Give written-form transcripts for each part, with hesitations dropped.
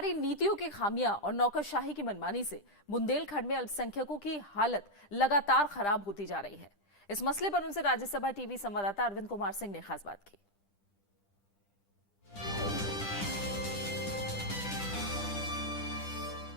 सरकारी नीतियों की खामियां और नौकरशाही की मनमानी से बुंदेलखंड में अल्पसंख्यकों की हालत लगातार खराब होती जा रही है। इस मसले पर उनसे राज्यसभा टीवी संवाददाता अरविंद कुमार सिंह ने खास बात की।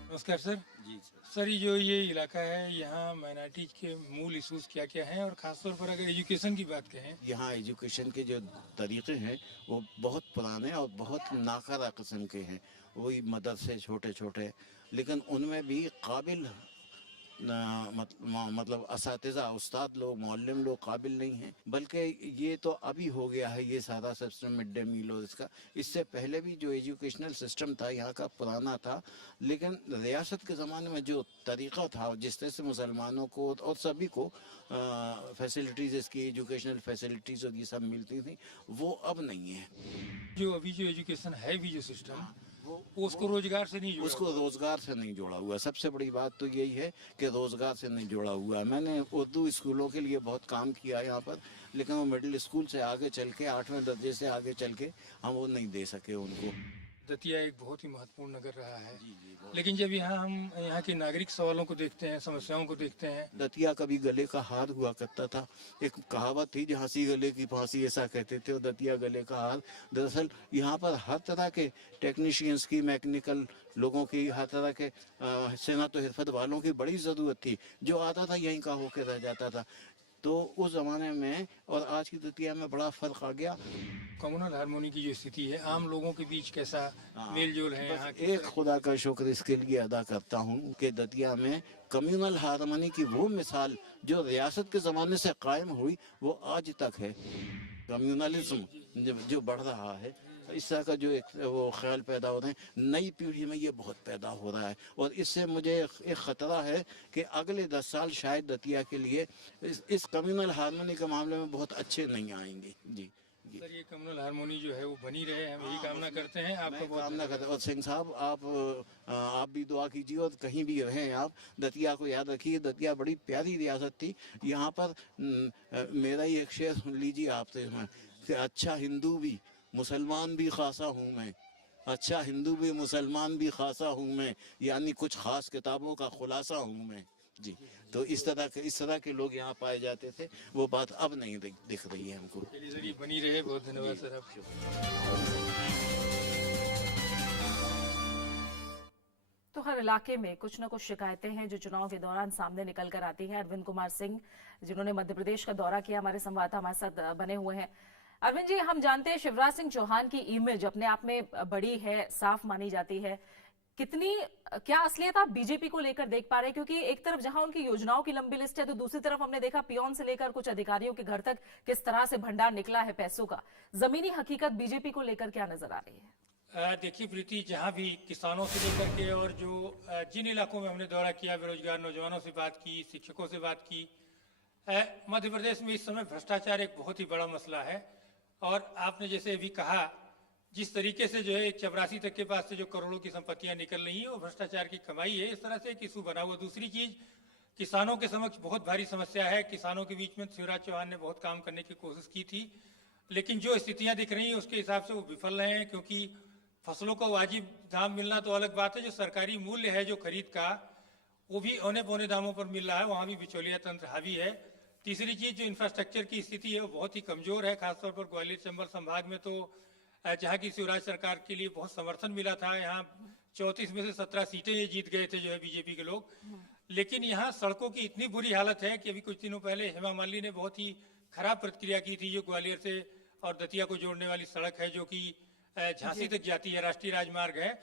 नमस्कार सर। जी सर, ये इलाका है, यहाँ माइनॉरिटीज के मूल इशूज क्या क्या हैं, और खासतौर पर अगर एजुकेशन की बात कहें, यहाँ एजुकेशन के जो तरीके हैं वो बहुत पुराने और बहुत नाकारा किस्म के हैं। वही मदरसे छोटे छोटे, लेकिन उनमें भी काबिल मतलब असातिज़ा उस्ताद लोग, मौल्लिम लोग काबिल नहीं हैं। बल्कि ये तो अभी हो गया है ये सारा सिस्टम मिड डे मील और इसका। इससे पहले भी जो एजुकेशनल सिस्टम था यहाँ का पुराना था, लेकिन रियासत के ज़माने में जो तरीक़ा था जिस तरह से मुसलमानों को और सभी को फैसिलिटीज़, इसकी एजुकेशनल फैसिलिटीज़ और ये सब मिलती थी, वो अब नहीं है। जो अभी जो एजुकेशन है भी जो सिस्टम वो उसको रोजगार से नहीं जोड़ा, उसको रोजगार से नहीं जोड़ा हुआ। सबसे बड़ी बात तो यही है कि रोजगार से नहीं जोड़ा हुआ है। मैंने उर्दू स्कूलों के लिए बहुत काम किया यहाँ पर, लेकिन वो मिडिल स्कूल से आगे चल के 8वें दर्जे से आगे चल के हम वो नहीं दे सके उनको। दतिया एक बहुत ही महत्वपूर्ण नगर रहा है। लेकिन जब हम यहाँ के नागरिक सवालों को देखते हैं, समस्याओं को देखते हैं, दतिया कभी गले का हार हुआ करता था। एक कहावत थी, झांसी गले की फांसी, ऐसा कहते थे, और दतिया गले का हार। दरअसल यहाँ पर हर तरह के टेक्नीशियंस की, मैकेनिकल लोगों की, हर तरह के सेना तो हिरफत वालों की बड़ी ज़रूरत थी। जो आता था यहीं का होकर रह जाता था। तो उस ज़माने में और आज की दतिया में बड़ा फ़र्क आ गया। कम्युनल हार्मोनी की जो स्थिति है, आम लोगों के बीच कैसा मेल जोल है यहाँ की? एक खुदा का शुक्र इसके लिए अदा करता हूँ कि दतिया में कम्युनल हार्मनी की वो मिसाल जो रियासत के ज़माने से कायम हुई वो आज तक है। कम्युनलिज्म जो बढ़ रहा है, इस तरह का जो एक वो ख्याल पैदा हो रहे हैं नई पीढ़ी में, ये बहुत पैदा हो रहा है। और इससे मुझे एक ख़तरा है कि अगले 10 साल शायद दतिया के लिए इस कम्युनल हार्मनी के मामले में बहुत अच्छे नहीं आएंगे। जी सर, ये कम्युनल हार्मोनी जो है वो बनी रहे, हम यही कामना करते हैं। आपका बहुत कामना करते हैं। और सिंह साहब, आप भी दुआ कीजिए, और कहीं भी रहें आप, दतिया को याद रखिए। दतिया बड़ी प्यारी रियासत थी। यहाँ पर मेरा ही एक शेर सुन लीजिए आपसे मैं, कि अच्छा हिंदू भी मुसलमान भी खासा हूँ मैं, अच्छा हिंदू भी मुसलमान भी खासा हूँ मैं, यानी कुछ खास किताबों का खुलासा हूँ मैं। जी, तो इस तरह के लोग यहाँ पाए जाते थे। वो बात अब नहीं दिख रही है हमको। बनी रहे। बहुत धन्यवाद सर आपको। तो हर इलाके में कुछ न कुछ शिकायतें हैं जो चुनाव के दौरान सामने निकल कर आती हैं। अरविंद कुमार सिंह, जिन्होंने मध्य प्रदेश का दौरा किया, हमारे संवाददाता हमारे साथ बने हुए हैं। अरविंद जी, हम जानते हैं शिवराज सिंह चौहान की इमेज अपने आप में बड़ी है, साफ मानी जाती है। क्या असलियत आप बीजेपी को लेकर देख पा रहे हैं? क्योंकि एक तरफ जहां उनकी योजनाओं की लंबी लिस्ट है, तो दूसरी तरफ हमने देखा पियोन से लेकर कुछ अधिकारियों के घर तक किस तरह से भंडार निकला है पैसों का। जमीनी हकीकत बीजेपी को लेकर क्या नजर आ रही है? देखिए प्रीति, जहाँ भी किसानों से लेकर के और जो जिन इलाकों में हमने दौरा किया, बेरोजगार नौजवानों से बात की, शिक्षकों से बात की, मध्य प्रदेश में इस समय भ्रष्टाचार एक बहुत ही बड़ा मसला है। और आपने जैसे भी कहा, जिस तरीके से जो है चपरासी तक के पास से जो करोड़ों की संपत्तियां निकल रही हैं वो भ्रष्टाचार की कमाई है। इस तरह से एक इशू बना हुआ। दूसरी चीज, किसानों के समक्ष बहुत भारी समस्या है। किसानों के बीच में शिवराज चौहान ने बहुत काम करने की कोशिश की थी, लेकिन जो स्थितियां दिख रही हैं उसके हिसाब से वो विफल रहे हैं। क्योंकि फसलों को वाजिब दाम मिलना तो अलग बात है, जो सरकारी मूल्य है जो खरीद का, वो भी औने पौने दामों पर मिल रहा है, वहां भी बिचौलिया तंत्र हावी है। तीसरी चीज, जो इंफ्रास्ट्रक्चर की स्थिति है वो बहुत ही कमजोर है। खासतौर पर ग्वालियर चंबल संभाग में तो जहाँ की शिवराज सरकार के लिए बहुत समर्थन मिला था, यहाँ 34 में से 17 सीटें ये जीत गए थे जो है बीजेपी के लोग। लेकिन यहाँ सड़कों की इतनी बुरी हालत है कि अभी कुछ दिनों पहले हेमा मालिनी ने बहुत ही खराब प्रतिक्रिया की थी। जो ग्वालियर से और दतिया को जोड़ने वाली सड़क है, जो कि झांसी तक जाती है, राष्ट्रीय राजमार्ग है,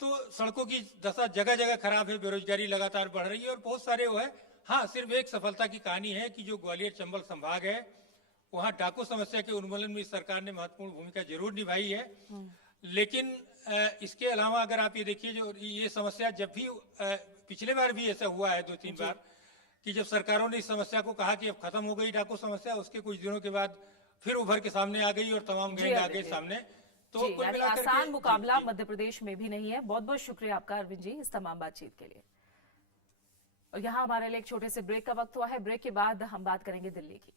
तो सड़कों की दशा जगह जगह खराब है। बेरोजगारी लगातार बढ़ रही है और बहुत सारे वो है। हाँ, सिर्फ एक सफलता की कहानी है कि जो ग्वालियर चंबल संभाग है वहां डाकू समस्या के उन्मूलन में इस सरकार ने महत्वपूर्ण भूमिका जरूर निभाई है। लेकिन इसके अलावा अगर आप ये देखिए, जो ये समस्या जब भी पिछले बार भी ऐसा हुआ है 2-3 बार कि जब सरकारों ने इस समस्या को कहा कि अब खत्म हो गई डाकू समस्या, उसके कुछ दिनों के बाद फिर उभर के सामने आ गई और तमाम गैंग आ गए सामने। तो यानी आसान मुकाबला मध्य प्रदेश में भी नहीं है। बहुत बहुत शुक्रिया आपका अरविंद जी इस तमाम बातचीत के लिए। और यहाँ हमारे लिए एक छोटे से ब्रेक का वक्त हुआ है। ब्रेक के बाद हम बात करेंगे दिल्ली की।